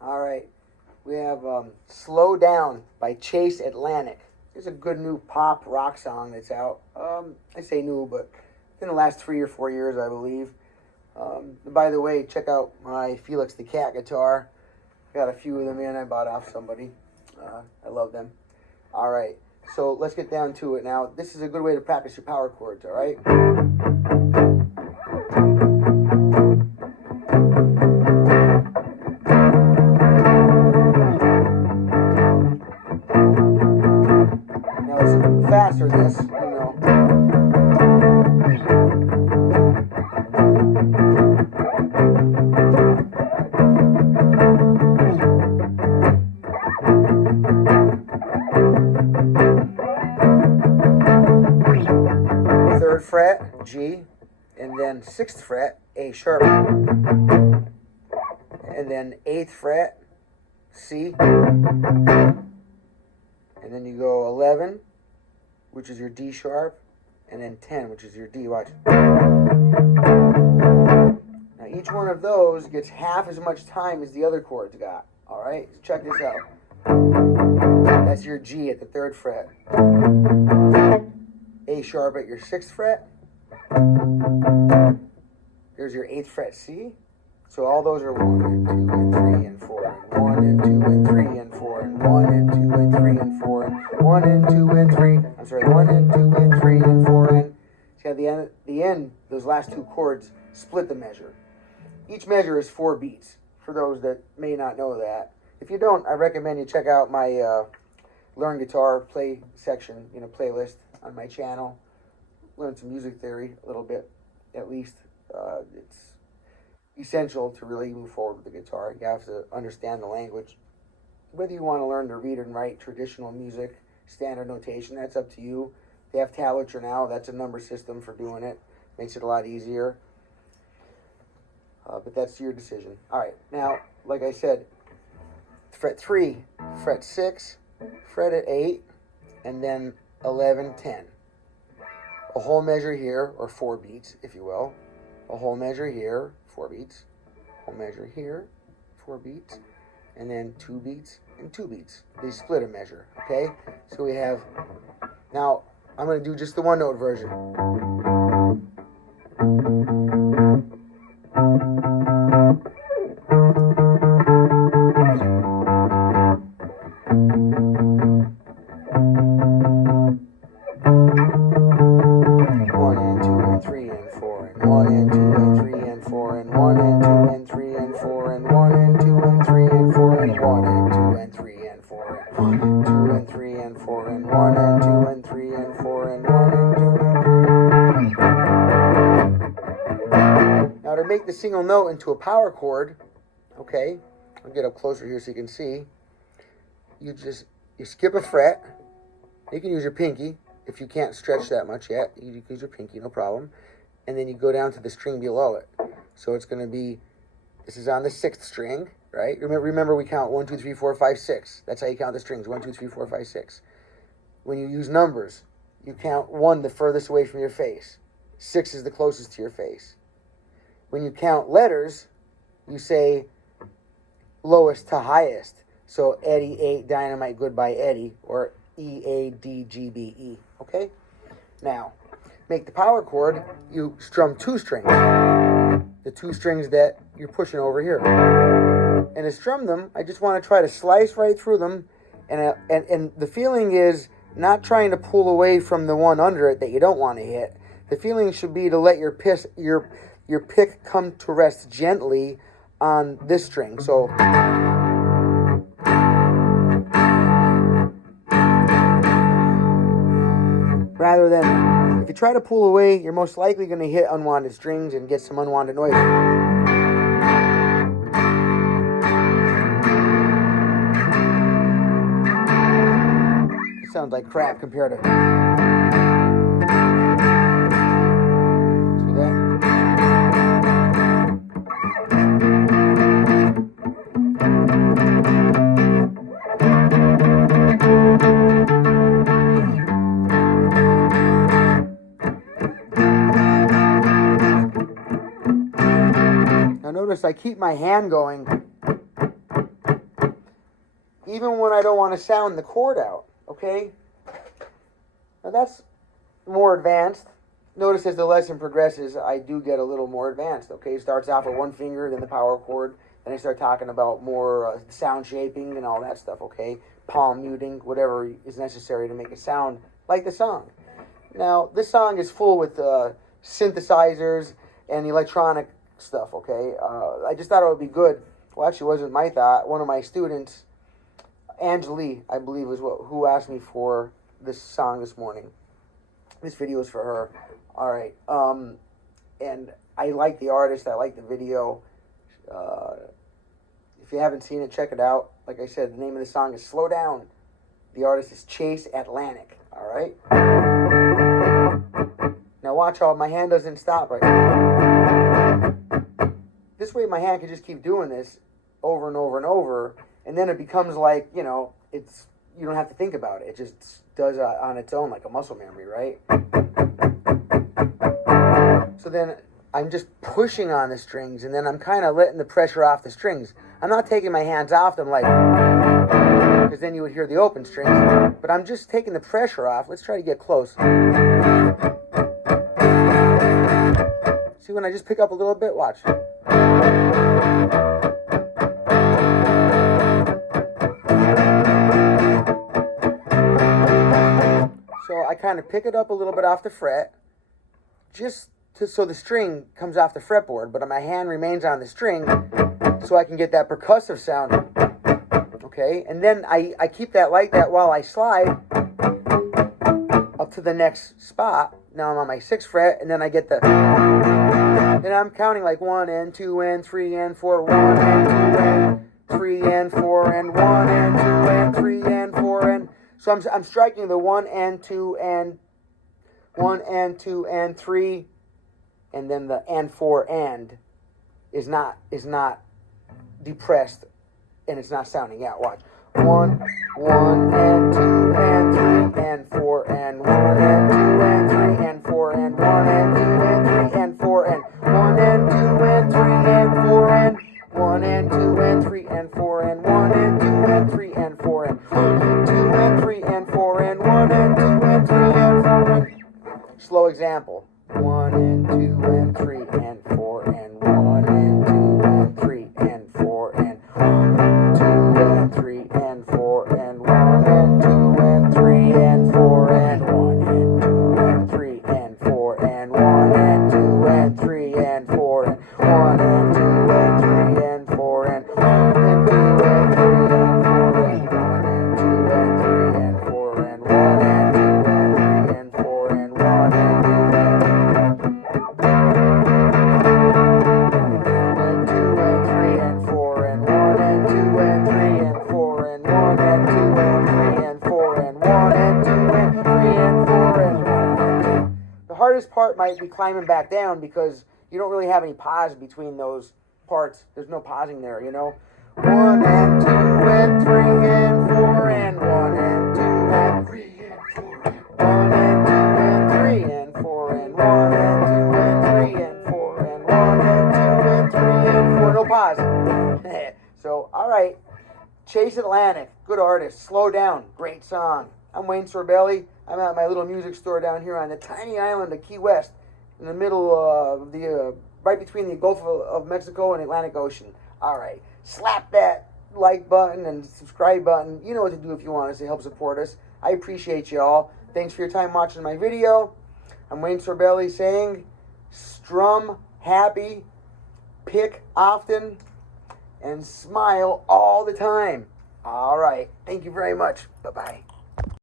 All right. We have Slow Down by Chase Atlantic. It's a good new pop rock song that's out. I say new, but in the last 3 or 4 years, I believe. By the way, check out my Felix the Cat guitar. Got a few of them in. I bought off somebody. I love them. All right. So let's get down to it now. This is a good way to practice your power chords, all right? Now it's faster, this, you know. Third fret, G, and then 6th fret, A sharp, and then 8th fret, C, and then you go 11, which is your D sharp, and then 10, which is your D. Watch. Now each one of those gets half as much time as the other chords got. All right, so check this out. That's your G at the 3rd fret. A sharp at your 6th fret. There's your 8th fret C. So all those are 1 and 2 and 3 and 4 and 1 and 2 and 3 and 4 and 1 and 2 and 3 and 4 and 1 and 2 and 3. I'm sorry, 1 and 2 and 3 and 4 and. See, at the end, those last two chords split the measure. Each measure is 4 beats. For those that may not know that, if you don't, I recommend you check out my Learn Guitar Play section, playlist on my channel. Learn some music theory a little bit, at least. It's essential to really move forward with the guitar. You have to understand the language. Whether you want to learn to read and write traditional music, standard notation, that's up to you. They have tablature now. That's a number system for doing it. Makes it a lot easier. But that's your decision. All right. Now, like I said, fret 3, fret 6, fret at 8, and then 11, 10. A whole measure here, or 4 beats, if you will. A whole measure here, 4 beats. A whole measure here, 4 beats. And then 2 beats and 2 beats. They split a measure, okay? So we have, now I'm going to do just the one note version. Make the single note into a power chord, okay? I'll get up closer here so you can see. You skip a fret. You can use your pinky if you can't stretch that much yet. You can use your pinky, no problem. And then you go down to the string below it. So it's going to be, this is on the 6th string, right? Remember we count 1, 2, 3, 4, 5, 6. That's how you count the strings, 1, 2, 3, 4, 5, 6. When you use numbers, you count 1 the furthest away from your face. 6 is the closest to your face. When you count letters, you say lowest to highest. So Eddie ate dynamite, goodbye Eddie, or E-A-D-G-B-E, okay? Now, make the power chord, you strum 2 strings. The 2 strings that you're pushing over here. And to strum them, I just want to try to slice right through them. And the feeling is not trying to pull away from the one under it that you don't want to hit. The feeling should be to let your pick come to rest gently on this string. So rather than, if you try to pull away, you're most likely going to hit unwanted strings and get some unwanted noise. It sounds like crap compared to... Now notice I keep my hand going even when I don't want to sound the chord out, okay? Now that's more advanced. Notice as the lesson progresses, I do get a little more advanced, okay? It starts off with one finger, then the power chord, then I start talking about more sound shaping and all that stuff, okay? Palm muting, whatever is necessary to make it sound like the song. Now, this song is full with synthesizers and electronic stuff, okay? I just thought it would be good. Well, actually, it wasn't my thought. One of my students, Angeli, I believe, was who asked me for this song this morning. This video is for her. All right. And I like the artist. I like the video. If you haven't seen it, check it out. Like I said, the name of the song is Slow Down. The artist is Chase Atlantic. All right. Now watch how my hand doesn't stop right now. This way my hand can just keep doing this over and over and over, and then it becomes like, you know, it's, you don't have to think about it. It just does it on its own, like a muscle memory, right? So then I'm just pushing on the strings, and then I'm kind of letting the pressure off the strings. I'm not taking my hands off them like, because then you would hear the open strings, but I'm just taking the pressure off. Let's try to get close. See, when I just pick up a little bit, watch. So I kind of pick it up a little bit off the fret, just so the string comes off the fretboard, but my hand remains on the string so I can get that percussive sound. Okay, and then I keep that like that while I slide up to the next spot. Now I'm on my 6th fret, and then I get the, then I'm counting like 1 and 2 and 3 and 4, 1 and 2 and 3 and 4 and 1 and 2 and 3 and 4 and, so I'm striking the 1 and 2 and 1 and 2 and 3, and then the and 4 and is not depressed, and it's not sounding out. Watch. 1 and 2 and 3 and 4 and 1 and 2 and 3 and 4 and 1 and 2 and 3 and 4 and 1 and 2 and 3 and 4 and 1 and 2 and 3 and 4 and 1 and 2 and 3 and 4 and 1 and 2 and 3 and 4 and 1 and 2 and 3 and 4 and, slow example. 1 and 2 and 3 and 4 and 1 and 2 and 3 and 4 and 1 and 2 and 3 and 4 and 1 and 2 and 3 and 4 and 1 and 2 and 3 and 4 and 1 and 2 and 3 and 4 and 1 and 2 and 3 and 4 and 1 and 2 and 3 and 4 and 1 and 2 and 3 and 4 and 1 and 2 and 3 and 4 and 1 and 2 hardest part might be climbing back down because you don't really have any pause between those parts. There's no pausing there, you know. 1 and 2 and 3 and 4 and 1 and 2 and 3 and 4 and 1 and 2 and 3 and 4 and 1 and 2 and 3 and 4 and 1 and 2 and 3 and 4. No pause. So, all right. Chase Atlantic, good artist. Slow Down, great song. I'm Wayne Sorbelli. I'm at my little music store down here on the tiny island of Key West, in the middle of right between the Gulf of Mexico and Atlantic Ocean. All right, slap that like button and subscribe button. You know what to do if you want us to help support us. I appreciate you all. Thanks for your time watching my video. I'm Wayne Sorbelli saying, strum happy, pick often, and smile all the time. All right, thank you very much. Bye-bye.